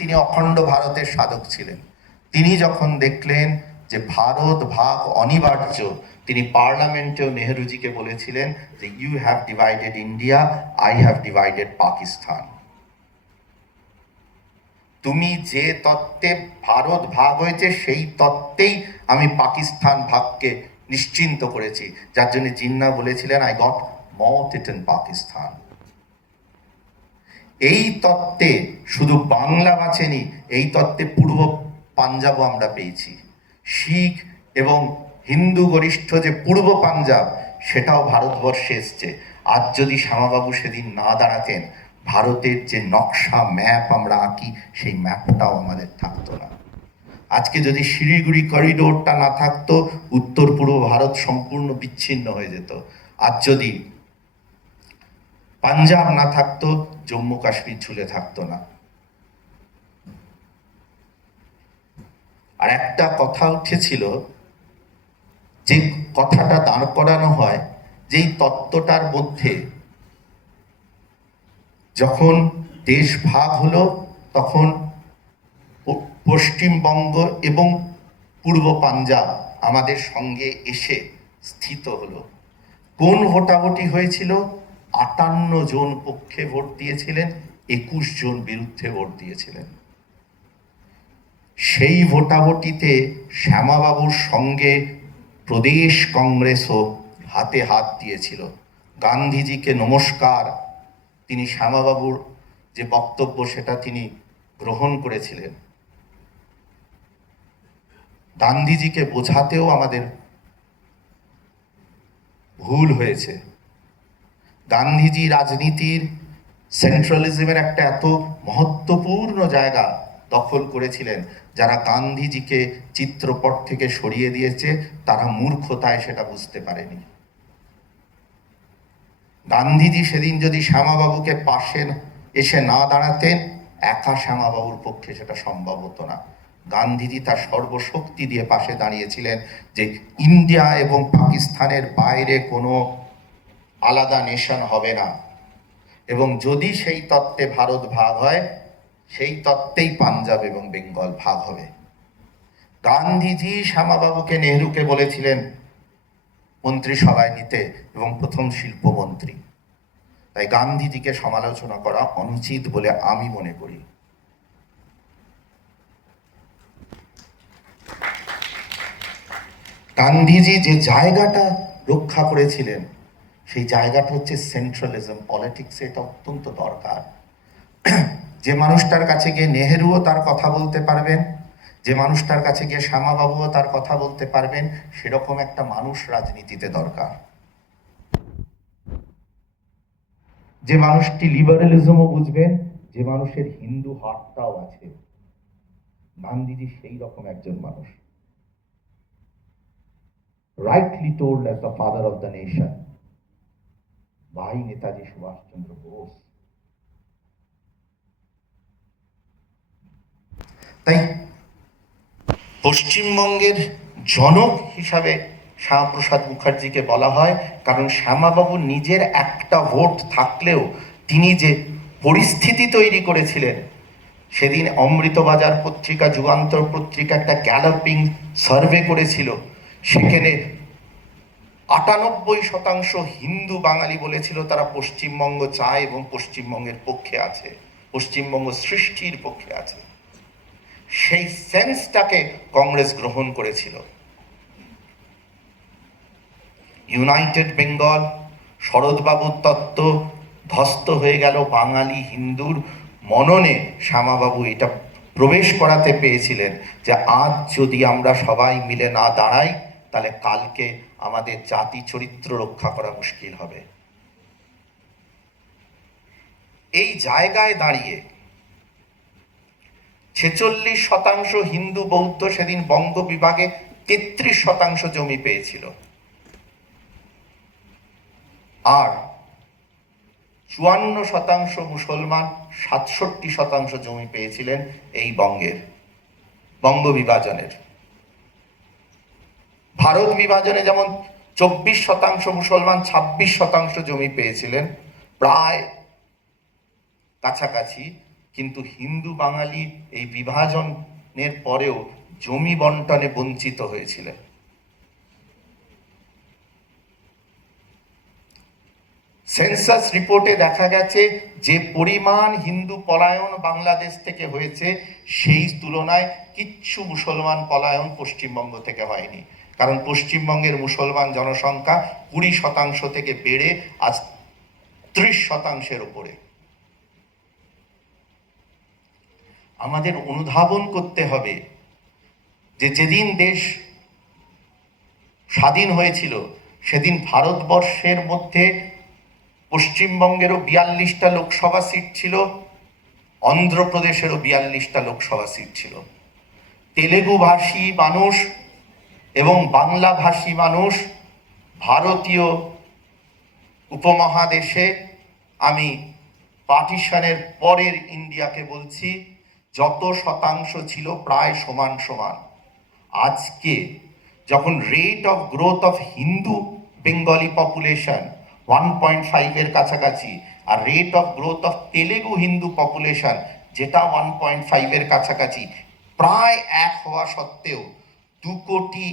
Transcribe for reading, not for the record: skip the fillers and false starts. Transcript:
তিনি অখণ্ড ভারতের সাধক ছিলেন। তিনি যখন দেখলেন যে ভারত ভাগ অনিবার্য, তিনি পার্লামেন্টেও নেহরুজিকে বলেছিলেন যে you have divided India, I have divided Pakistan. তুমি যে তত্ত্বে ভারত ভাগ হয়েছে সেই তত্ত্বেই আমি পাকিস্তান ভাগকে নিশ্চিন্ত করেছি, যার জন্য জিন্না বলেছিলেন আই গট মৌত ইট ইন পাকিস্তান। এই তত্ত্বে শুধু বাংলা বাঁচেনি, এই তত্ত্বে পূর্ব পাঞ্জাবও আমরা পেয়েছি। শিখ এবং হিন্দু গরিষ্ঠ যে পূর্ব পাঞ্জাব, সেটাও ভারতবর্ষে এসছে। আজ যদি শ্যামাবাবু সেদিন না দাঁড়াতেন, ভারতের যে নকশা ম্যাপ আমরা আঁকি, সেই ম্যাপটাও আমাদের থাকতো না। আজকে যদি শিলিগুড়ি করিডোরটা না থাকতো, উত্তর পূর্ব ভারত সম্পূর্ণ বিচ্ছিন্ন হয়ে যেত। আজ যদি পাঞ্জাব না থাকতো, জম্মু কাশ্মীর ঝুলে থাকতো না। আর একটা কথা উঠেছিল, যে কথাটা দাঁড় করানো হয়, যেই তত্ত্বটার মধ্যে যখন দেশ ভাগ হলো, তখন পশ্চিমবঙ্গ এবং পূর্ব পাঞ্জাব আমাদের সঙ্গে এসে স্থিত হলো। কোন ভোটাভুটি হয়েছিল? 58 জন পক্ষে ভোট দিয়েছিলেন, 21 জন বিরুদ্ধে ভোট দিয়েছিলেন। সেই ভোটাভুটিতে শ্যামাবাবুর সঙ্গে প্রদেশ কংগ্রেসও হাতে হাত দিয়েছিল। গান্ধীজিকে নমস্কার, তিনি শ্যামাবাবুর যে বক্তব্য সেটা তিনি গ্রহণ করেছিলেন। গান্ধীজিকে বোঝাতেও আমাদের ভুল হয়েছে। গান্ধীজি রাজনীতির সেন্ট্রালিজমের একটা এত মহত্বপূর্ণ জায়গা দখল করেছিলেন, যারা গান্ধীজিকে চিত্রপট থেকে সরিয়ে দিয়েছে তারা মূর্খতায় সেটা বুঝতে পারেনি। গান্ধীজি সেদিন যদি শ্যামাবাবুকে পাশে এসে না দাঁড়াতেন, একা শ্যামাবাবুর পক্ষে সেটা সম্ভব হতো না। গান্ধীজি তার সর্বশক্তি দিয়ে পাশে দাঁড়িয়েছিলেন যে ইন্ডিয়া এবং পাকিস্তানের বাইরে কোনো আলাদা নেশন হবে না, এবং যদি সেই তত্ত্বে ভারত ভাগ হয়, সেই তত্ত্বেই পাঞ্জাব এবং বেঙ্গল ভাগ হবে। গান্ধীজি শ্যামাবাবুকে নেহরুকে বলেছিলেন মন্ত্রিসভায় নিতে, এবং প্রথম শিল্পমন্ত্রী। তাই গান্ধীজিকে সমালোচনা করা অনুচিত বলে আমি মনে করি। গান্ধীজি যে জায়গাটা রক্ষা করেছিলেন, সেই জায়গাটা হচ্ছে সেন্ট্রালিজম পলিটিক্সে। এটা অত্যন্ত দরকার। যে মানুষটার কাছে গিয়ে নেহেরুও তার কথা বলতে পারবেন, যে মানুষটার কাছে গিয়ে শ্যামাবাবুও তার কথা বলতে পারবেন, সেরকম একটা মানুষ রাজনীতিতে দরকার। যে মানুষটি লিবারেলিজমও বুঝবেন, যে মানুষের হিন্দু হার্টটাও আছে। গান্ধীজি সেই রকম একজন মানুষ। Rightly told as the father of the nation by Netaji Subhash Chandra Bose. তাই পশ্চিমবঙ্গের জনক হিসাবে শ্যামাপ্রসাদ মুখার্জিকে বলা হয়, কারণ শ্যামাবাবু নিজের একটা ভোট থাকলেও তিনি যে পরিস্থিতি তৈরি করেছিলেন। সেদিন অমৃতবাজার পত্রিকা, যুগান্তর পত্রিকা একটা গ্যালাপিং সার্ভে করেছিল, সেখানে 98% হিন্দু বাঙালি বলেছিল তারা পশ্চিমবঙ্গ চায় এবং পশ্চিমবঙ্গের পক্ষে আছে, পশ্চিমবঙ্গ সৃষ্টির পক্ষে আছে। সেই সেন্সটাকে কংগ্রেস গ্রহণ করেছিল। ইউনাইটেড বেঙ্গল, শরৎবাবুর তত্ত্ব ধ্বস্ত হয়ে গেল বাঙালি হিন্দুর মননে। শ্যামাবাবু এটা প্রবেশ করাতে পেয়েছিলেন যে আজ যদি আমরা সবাই মিলে না দাঁড়াই, তাহলে কালকে আমাদের জাতি চরিত্র রক্ষা করা মুশকিল হবে। এই জায়গায় দাঁড়িয়ে 46% হিন্দু বৌদ্ধ সেদিন বঙ্গ বিভাগে 33% জমি পেয়েছিল, আর 54% মুসলমান 67% জমি পেয়েছিলেন এই বঙ্গ বিভাজনের। ভারত বিভাজনে যেমন 24% মুসলমান 26% জমি পেয়েছিলেন, প্রায় কাছাকাছি কিন্তু হিন্দু বাঙালি এই বিভাজনের পরেও জমি বন্টনে বঞ্চিত হয়েছিলেন। সেন্সাস রিপোর্টে দেখা গেছে যে পরিমাণ হিন্দু পলায়ন বাংলাদেশ থেকে হয়েছে সেই তুলনায় কিচ্ছু মুসলমান পলায়ন পশ্চিমবঙ্গ থেকে হয়নি, কারণ পশ্চিমবঙ্গের মুসলমান জনসংখ্যা 20% থেকে বেড়ে আজ 30%-এর ওপরে। আমাদের অনুধাবন করতে হবে যে যেদিন দেশ স্বাধীন হয়েছিল সেদিন ভারতবর্ষের মধ্যে পশ্চিমবঙ্গেরও 42টা লোকসভা সিট ছিল, অন্ধ্রপ্রদেশেরও 42টা লোকসভা সিট ছিল। তেলেগু ভাষী মানুষ এবং বাংলা ভাষী মানুষ ভারতীয় উপমহাদেশে, আমি পার্টিশনের পরের ইন্ডিয়াকে বলছি, যত শতাংশ ছিল প্রায় সমান সমান। আজকে যখন rate of growth of Hindu Bengali population 1.5-এর কাছাকাছি, আর rate of growth of Telugu Hindu population যেটা 1.5-এর কাছাকাছি, প্রায় এক হওয়া সত্ত্বেও 2 কোটি